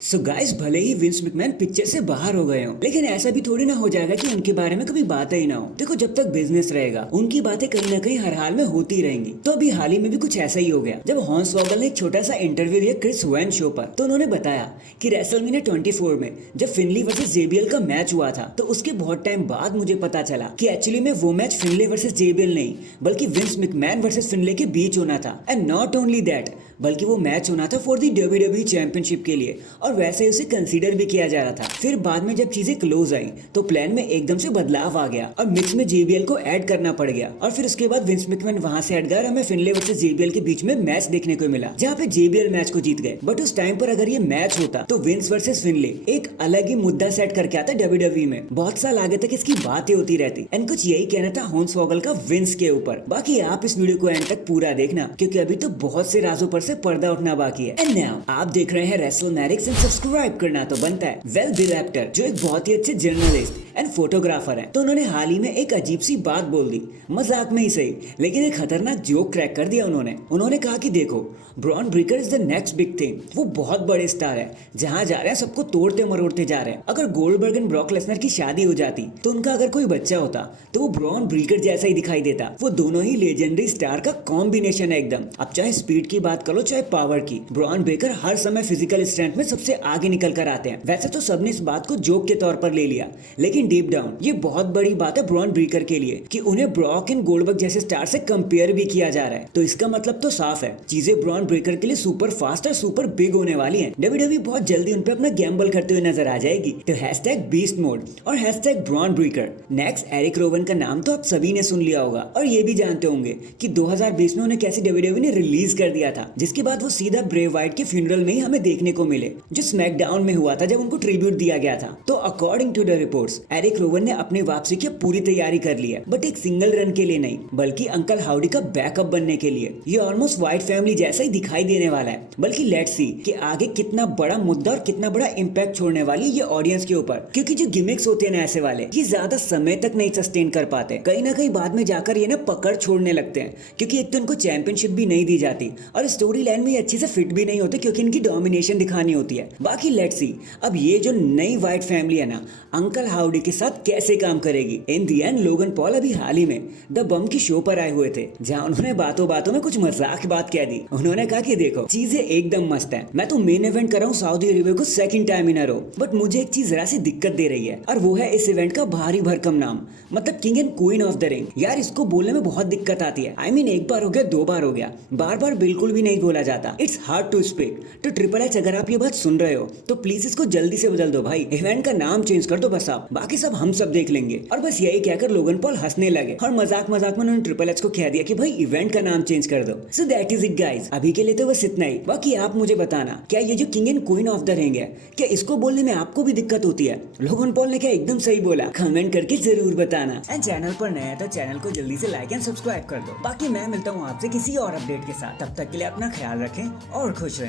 So guys, भले ही Vince McMahon picture से बाहर हो गए हों, लेकिन ऐसा भी थोड़ी ना हो जाएगा कि उनके बारे में कभी बात ही ना हो। देखो, जब तक बिजनेस रहेगा उनकी बातें कहीं ना कहीं हर हाल में होती रहेंगी। तो अभी हाल ही में भी कुछ ऐसा ही हो गया जब हॉन्स वॉगल ने एक छोटा सा इंटरव्यू दिया क्रिस वैन शो पर। तो उन्होंने बताया कि रेसलमेनिया 24 में जब फिनली वर्सेस जेबीएल का मैच हुआ था, तो उसके बहुत टाइम बाद मुझे पता चला कि एक्चुअली में वो मैच फिनले वर्सेस जेबीएल नहीं, बल्कि विंस मैकमैन वर्सेस फिनले के बीच होना था। एंड नॉट ओनली दैट, बल्कि वो मैच होना था फॉर दी WWE चैंपियनशिप के लिए, और वैसे ही उसे कंसीडर भी किया जा रहा था। फिर बाद में जब चीजें क्लोज आई तो प्लान में एकदम से बदलाव आ गया और मिक्स में जेबीएल को ऐड करना पड़ गया। और फिर उसके बाद विंस मैकमैन वहां से हट गया और हमें फिनले वर्सेस जेबीएल के बीच में मैच देखने को मिला, जहाँ पे जेबीएल मैच को जीत गए। बट उस टाइम पर अगर ये मैच होता तो विंस वर्सेस फिनले एक अलग ही मुद्दा सेट करके आता WWE में। बहुत साल आगे तक इसकी बातें होती रहती। एंड कुछ यही कहना था हॉन्स वॉगल का विंस के ऊपर। बाकी आप इस वीडियो को एंड तक पूरा देखना, क्योंकि अभी तो बहुत से राजों पर से पर्दा उठना बाकी है। एंड नाउ आप देख रहे हैं रेसलमैनिक्स, एंड सब्सक्राइब करना तो बनता है। वेल, बिल एप्टर जो एक बहुत ही अच्छे जर्नलिस्ट एंड फोटोग्राफर हैं, तो उन्होंने हाल ही में एक अजीब सी बात बोल दी, मजाक में ही सही, लेकिन एक खतरनाक जोक क्रैक कर दिया उन्होंने कहा कि देखो, Bron Breakker is the next big thing. वो बहुत बड़े स्टार है, जहां जा रहे हैं सबको तोड़ते मरोड़ते जा रहे हैं। अगर गोल्डबर्ग एंड ब्रॉक लेसनर की शादी हो जाती तो उनका अगर कोई बच्चा होता तो वो ब्रॉन ब्रेकर जैसा ही दिखाई देता। वो दोनों ही लेजेंडरी स्टार का कॉम्बिनेशन है एकदम। अब चाहे स्पीड की बात करो चाहे पावर की, ब्रॉन ब्रेकर हर समय फिजिकल स्ट्रेंथ में सबसे आगे निकल कर आते हैं। वैसे तो सबने इस बात को जोक के तौर पर ले लिया, लेकिन डीप डाउन ये बहुत बड़ी बात है ब्रॉन ब्रेकर के लिए कि उन्हें ब्रॉक एंड गोल्डबर्ग जैसे स्टार से कंपेयर भी किया जा रहा है। तो इसका मतलब तो साफ है, चीजें ब्रॉन ब्रेकर के लिए सुपर फास्ट और सुपर बिग होने वाली हैं। WWE बहुत जल्दी उन पे अपना गैम्बल करते हुए नजर आ जाएगी। तो हैशटैग बीस्ट मोड और hashtag Braun breaker. Next, Erick Rowan का नाम तो आप सभी ने सुन लिया होगा और ये भी जानते होंगे कि 2020 में उन्हें कैसी WWE ने रिलीज कर दिया था, जिसके बाद वो सीधा ब्रे वाइट के फ्यूनरल में ही हमें देखने को मिले, जो स्मैकडाउन में हुआ था जब उनको ट्रिब्यूट दिया गया था। तो according to the reports, Erick Rowan ने अपनी वापसी की पूरी तैयारी कर ली है, बट एक सिंगल रन के लिए नहीं, बल्कि अंकल हाउडी का बैकअप बनने के लिए। ये ऑलमोस्ट व्हाइट फैमिली जैसा ही दिखाई देने वाला है। बल्कि लेट्स सी कि आगे कितना बड़ा मुद्दा और कितना बड़ा इंपैक्ट छोड़ने वाली है ये ऑडियंस के ऊपर, क्योंकि जो गिमिक्स होते हैं ना ऐसे वाले, ये ज्यादा समय तक नहीं सस्टेन कर पाते। कहीं ना कहीं बाद में जाकर ये ना पकड़ छोड़ने लगते हैं, क्योंकि एक तो इनको चैंपियनशिप भी नहीं दी जाती और स्टोरी लाइन में ये अच्छे से फिट भी नहीं होते, क्योंकि इनकी डोमिनेशन दिखानी होती है। बाकी लेट्स सी अब ये जो नई व्हाइट फैमिली है ना, अंकल हाउडी के साथ कैसे काम करेगी। इन दी एंड लोगन पॉल अभी हाल ही में द बम की शो पर आए हुए थे, जहां उन्होंने बातों बातों में कुछ मजाक बात कह दी। उन्होंने कहा कि देखो, चीजें एकदम मस्त है, मैं तो मेन इवेंट कर रहा हूँ सऊदी अरेबिया को second time in a row, but मुझे एक चीज जरा सी दिक्कत दे रही है, और वो है इस इवेंट का भारी भरकम नाम, मतलब king and queen of the ring. यार, इसको बोलने में बहुत दिक्कत आती है। आई मीन, एक बार हो गया, दो बार हो गया, बार बार बिल्कुल भी नहीं बोला जाता। It's hard to speak. तो ट्रिपल एच, अगर आप ये बात सुन रहे हो तो प्लीज इसको जल्दी से बदल दो भाई, इवेंट का नाम चेंज कर दो बस आप, बाकी सब हम सब देख लेंगे। और बस यही कहकर लोगन पॉल हंसने लगे और मजाक मजाक में उन्होंने ट्रिपल एच को कह दिया कि भाई इवेंट का नाम चेंज कर दो। So that is it guys, अभी के लिए तो बस इतना ही। बाकी आप मुझे बताना, क्या ये जो king and queen of the ring है, क्या इसको बोलने में आपको भी दिक्कत होती है? लोगन पॉल ने क्या एकदम सही बोला? कमेंट करके जरूर बताना। एंड चैनल पर नया है तो चैनल को जल्दी से लाइक एंड सब्सक्राइब कर दो। बाकी मैं मिलता हूँ आपसे किसी और अपडेट के साथ, तब तक के लिए अपना ख्याल रखें और खुश रहें।